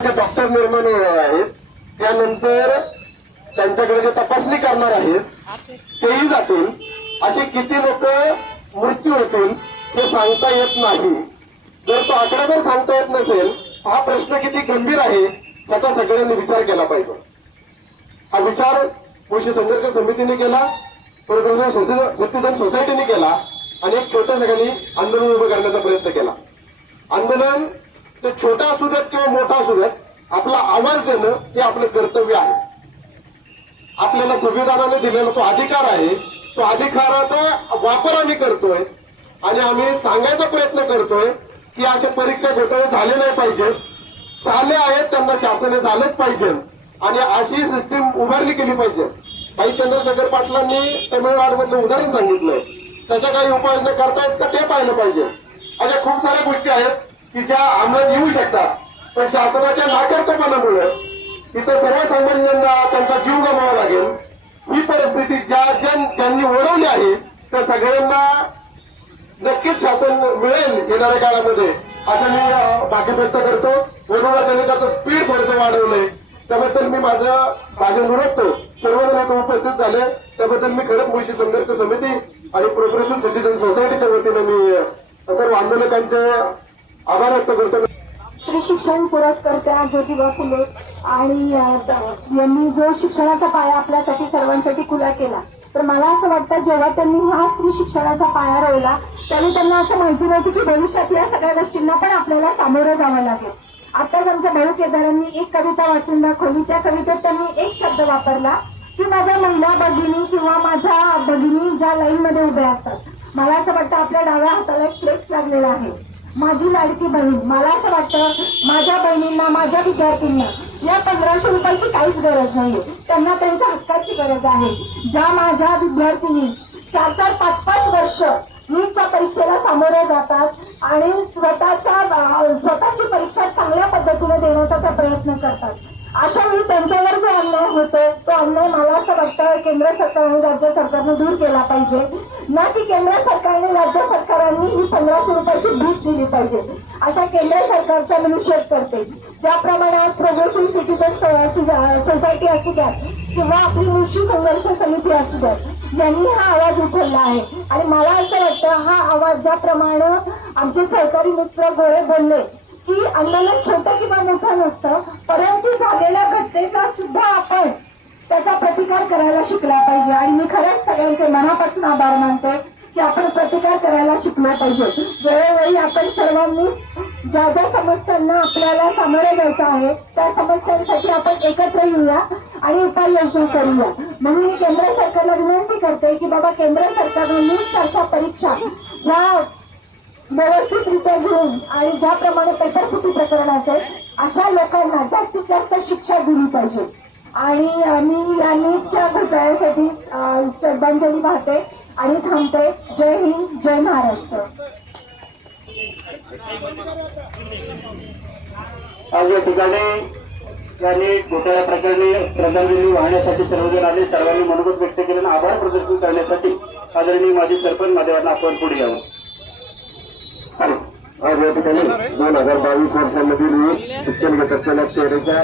Doctor निर्माण होणार आहेत. त्यानंतर त्यांच्याकडे जे तपासणी करणार आहेत तेही जातील. असे किती लोक मृत्यू होतील हे सांगता येत नाही. जर तो आकडा जर सांगता येत नसेल हा प्रश्न किती गंभीर आहे याचा सगळ्यांनी विचार केला पाहिजे. हा विचार कृषी संघर्ष समितीने केला प्रोग्रेसिव्ह सोसायटीने केला आणि एक छोट्या सगळ्यांनी आंदोलन उभं करण्याचा प्रयत्न केला. आंदोलन ते छोटा असू देत किंवा मोठा असू देत आपला आवाज देणं हे आपलं कर्तव्य आहे. आपल्याला संविधानाने दिलेला तो अधिकार आहे तो अधिकाराचा वापर आम्ही करतोय आणि आम्ही सांगायचा प्रयत्न करतोय की असे परीक्षा घोटाळे झाले नाही पाहिजेत. झाले आहेत त्यांना शासने झालेच पाहिजे आणि अशी सिस्टीम उभारली गेली पाहिजे. भाई चंद्रशेखर पाटलांनी तमिळनाडूमधलं उदाहरण सांगितलं. तशा काही उपाययोजना करतायत का ते पाहिलं पाहिजे. अशा खूप साऱ्या गोष्टी आहेत. की ज्या अंमलात येऊ शकतात. पण शासनाच्या नाकर्तपणामुळे तिथं सर्वसामान्यांना त्यांचा जीव गमावा लागेल. ही परिस्थिती ज्या ज्या ज्यांनी ओढवली आहे त्या सगळ्यांना नक्कीच शासन मिळेल येणाऱ्या काळामध्ये. असं मी बाकी व्यक्त करतो. वधूला त्यांनी त्याचं स्पीड थोडंसं वाढवलंय. त्याबद्दल मी माझं भाषण उरकतो सर्वजण इथं उपस्थित झाले. त्याबद्दल मी खरंच मुळशी संघर्ष समिती आणि प्रोग्रेसिव्ह सिटीजन सोसायटीच्या वतीनं मी सर्व आंदोलकांचे आभार व्यक्त करतो स्त्री शिक्षण पुरस्कर्त्या ज्योतिबा फुले आणि यांनी जो शिक्षणाचा पाया आपल्यासाठी सर्वांसाठी खुला केला. तर मला असं वाटतं जेव्हा त्यांनी हा स्त्री शिक्षणाचा पाया रोवला त्यांनी त्यांना असं माहिती नव्हती की भविष्यात या सगळ्या गोष्टींना पण आपल्याला सामोरं जावं लागेल. आताच आमच्या भाऊ केदारांनी एक कविता वाचून दाखवली. त्या कवितेत त्यांनी एक शब्द वापरला की माझ्या महिला भगिनी किंवा माझ्या भगिनी ज्या लाईनमध्ये उभ्या असतात मला असं वाटतं आपल्या डाव्या हाताला एक फ्लेक्स लागलेला आहे. माझी लाडकी बहीण मला असं वाटतं माझ्या बहिणींना माझ्या विद्यार्थ्यांना या पंधराशे रुपयाची काहीच गरज नाही त्यांना त्यांच्या हक्काची गरज आहे. ज्या माझ्या विद्यार्थिनी चार चार पाच पाच वर्ष नीटच्या परीक्षेला सामोरे जातात आणि स्वतःचा स्वतःची परीक्षा चांगल्या पद्धतीने देण्याचा त्या प्रयत्न करतात अशा वेळी त्यांच्यावर जो अन्याय होतो तो अन्याय मला असं वाटतं केंद्र सरकार आणि राज्य सरकारने दूर केला पाहिजे. ना की केंद्र सरकारने राज्य सरकारांनी ही पंधराशे रुपयाची भीक दिली पाहिजे. अशा केंद्र सरकारचा मी निषेध करते. ज्याप्रमाणे आज प्रोग्रेसिव्ह सिटीजन सोसायटी असू द्या किंवा आपली मुळशी संघर्ष समिती असू द्या यांनी हा आवाज उठवला आहे. आणि मला असं वाटतं हा आवाज ज्याप्रमाणे आमचे सहकारी मित्र गोळे बोलले की अन्नाला छोटं किंवा मोठं नसतं परंतु झालेल्या घटनेचा सुद्धा आपण त्याचा प्रतिकार करायला शिकला पाहिजे. आणि मी खरंच सगळ्यांचे मनापासून आभार मानते की आपण प्रतिकार करायला शिकलो पाहिजे. वेळोवेळी आपण सर्वांनी ज्या ज्या समस्यांना आपल्याला सामोरे जायचं आहे त्या समस्यांसाठी आपण एकत्र येऊया आणि उपाययोजना करूया. म्हणून मी केंद्र सरकारला विनंती करते की बाबा केंद्र सरकारनं नीट सारख्या परीक्षा ह्या व्यवस्थितरित्या घेऊन आणि ज्याप्रमाणे पेपरफुटी प्रकरण असेल अशा लोकांना जास्तीत जास्त शिक्षा दिली पाहिजे. आणि मी या नीटच्या घोटाळ्यासाठी श्रद्धांजली वाहते आणि थांबते. जय हिंद जय महाराष्ट्र. आज या ठिकाणी यांनी घोटाळ्या प्रकरणी श्रद्धांजली वाहण्यासाठी सर्वजण आले. सर्वांनी मनोगत व्यक्त केले आणि आभार प्रदर्शन करण्यासाठी आदरणीय माजी सरपंच मादेवांना आपण पुढे यावं. आज या ठिकाणी दोन हजार बावीस वर्षामधील शिक्षण घेत असलेल्या चेहऱ्याच्या